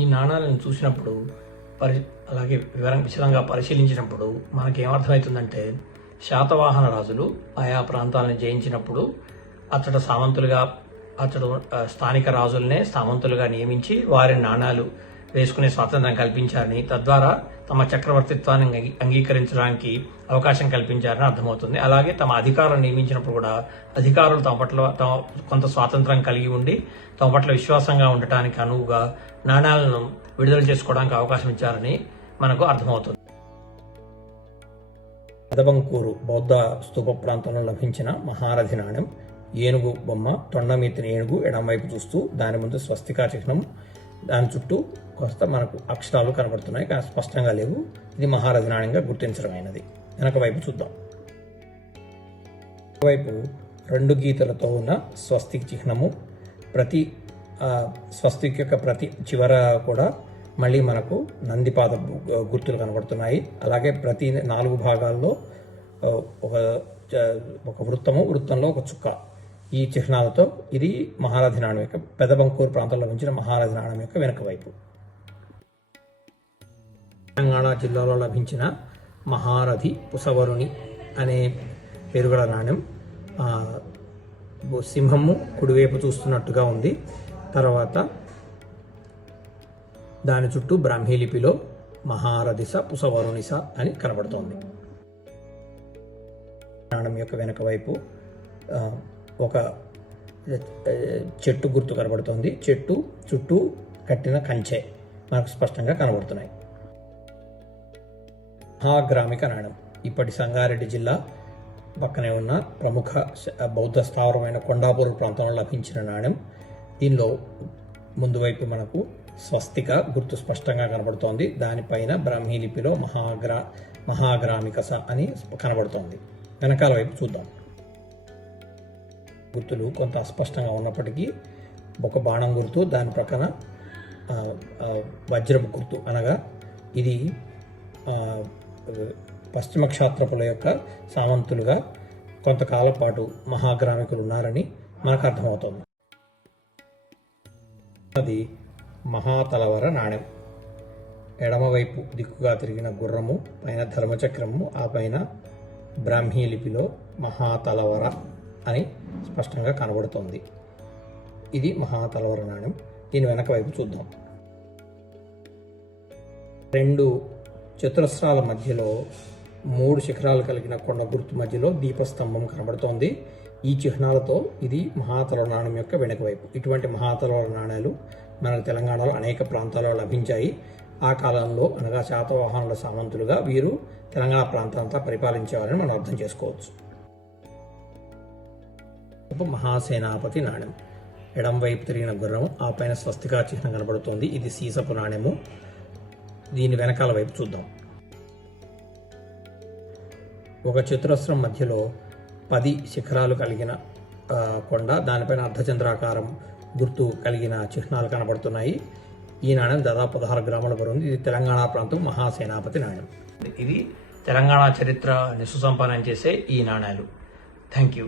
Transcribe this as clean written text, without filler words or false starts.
ఈ నాణాలను చూసినప్పుడు అలాగే విశదంగా పరిశీలించినప్పుడు మనకేమర్థమవుతుందంటే శాతవాహన రాజులు ఆయా ప్రాంతాలను జయించినప్పుడు అతడు స్థానిక రాజులనే సామంతులుగా నియమించి వారి నాణాలు వేసుకునే స్వాతంత్రం కల్పించారని, తద్వారా తమ చక్రవర్తిత్వాన్ని అంగీకరించడానికి అవకాశం కల్పించారని అర్థమవుతుంది. అలాగే తమ అధికారులను నియమించినప్పుడు కూడా అధికారులు తమ పట్ల కొంత స్వాతంత్రం కలిగి ఉండి తమ పట్ల విశ్వాసంగా ఉండటానికి అనువుగా నాణాలను విడుదల చేసుకోవడానికి అవకాశం ఇచ్చారని మనకు అర్థమవుతుంది. పెదబంకూరు బౌద్ధ స్తూప ప్రాంతంలో లభించిన మహారథి నాణ్యం. ఏనుగు బొమ్మ, తొండమీతిన ఏనుగు ఎడమవైపు చూస్తూ దాని ముందు స్వస్తికా చిహ్నం, దాని చుట్టూ కాస్త మనకు అక్షరాలు కనబడుతున్నాయి కానీ స్పష్టంగా లేవు. ఇది మహారథి నాణ్యంగా గుర్తించడమైనది. వెనక వైపు చూద్దాం. వైపు 2 గీతలతో ఉన్న స్వస్తిక్ చిహ్నము, ప్రతి స్వస్తిక్ యొక్క ప్రతి చివర కూడా మళ్ళీ మనకు నందిపాద గుర్తులు కనబడుతున్నాయి. అలాగే ప్రతి 4 భాగాల్లో ఒక వృత్తంలో ఒక చుక్క, ఈ చిహ్నాలతో ఇది మహారథి నాణ్యం యొక్క పెదబంకూరు ప్రాంతంలో లభించిన మహారథి నాణ్యం యొక్క వెనుక వైపు. తెలంగాణ జిల్లాలో లభించిన మహారథి పుసవరుని అనే పేరుగల నాణ్యం. సింహము కుడివైపు చూస్తున్నట్టుగా ఉంది. తర్వాత దాని చుట్టూ బ్రాహ్మీ లిపిలో మహారథిస పుసవరునిస అని కనబడుతోంది. నాణ్యం యొక్క వెనక వైపు ఒక చెట్టు గుర్తు కనబడుతోంది. చెట్టు చుట్టూ కట్టిన కంచె మనకు స్పష్టంగా కనబడుతున్నాయి. మహాగ్రామిక నాణ్యం ఇప్పటి సంగారెడ్డి జిల్లా పక్కనే ఉన్న ప్రముఖ బౌద్ధ స్థావరమైన కొండాపూర్ ప్రాంతంలో లభించిన నాణ్యం. దీనిలో ముందు వైపు మనకు స్వస్తిక గుర్తు స్పష్టంగా కనబడుతోంది. దానిపైన బ్రాహ్మీ లిపిలో మహాగ్రామికస అని కనబడుతోంది. వెనకాల వైపు చూద్దాం. గుర్తులు కొంత అస్పష్టంగా ఉన్నప్పటికీ ఒక బాణం గుర్తు, దాని ప్రక్కన వజ్రపు గుర్తు, అనగా ఇది పశ్చిమ క్షాత్రపుల యొక్క సామంతులుగా కొంతకాలం పాటు మహాగ్రామికులు ఉన్నారని మనకు అర్థమవుతుంది. అది మహాతలవర నాణ్యం. ఎడమవైపు దిక్కుగా తిరిగిన గుర్రము, పైన ధర్మచక్రము, ఆ పైన బ్రాహ్మీ లిపిలో మహాతలవర అని స్పష్టంగా కనబడుతోంది. ఇది మహాతలవర నాణ్యం. దీని వెనక వైపు చూద్దాం. 2 చతురస్రాల మధ్యలో 3 శిఖరాలు కలిగిన కొండ గుర్తు మధ్యలో దీపస్తంభం కనబడుతోంది. ఈ చిహ్నాలతో ఇది మహాతలవర నాణ్యం యొక్క వెనుక వైపు. ఇటువంటి మహాతలవర నాణ్యాలు మనకు తెలంగాణలో అనేక ప్రాంతాల్లో లభించాయి. ఆ కాలంలో అనగా శాతవాహనుల సామంతులుగా వీరు తెలంగాణ ప్రాంతాంతా పరిపాలించేవారని మనం అర్థం చేసుకోవచ్చు. మహాసేనాపతి నాణ్యం. ఎడం వైపు తిరిగిన గుర్రం, ఆ పైన స్వస్తికా చిహ్నం కనబడుతోంది. ఇది సీసపు నాణ్యము. దీని వెనకాల వైపు చూద్దాం. ఒక చతురస్రం మధ్యలో 10 శిఖరాలు కలిగిన కొండ, దానిపైన అర్ధచంద్రాకారం గుర్తు కలిగిన చిహ్నాలు కనబడుతున్నాయి. ఈ నాణ్యం దాదాపు 16 గ్రాముల బరువు ఉంది. ఇది తెలంగాణ ప్రాంతం మహాసేనాపతి నాణ్యం. ఇది తెలంగాణ చరిత్ర సుసంపన్నం చేసే ఈ నాణ్యాలు. Thank you.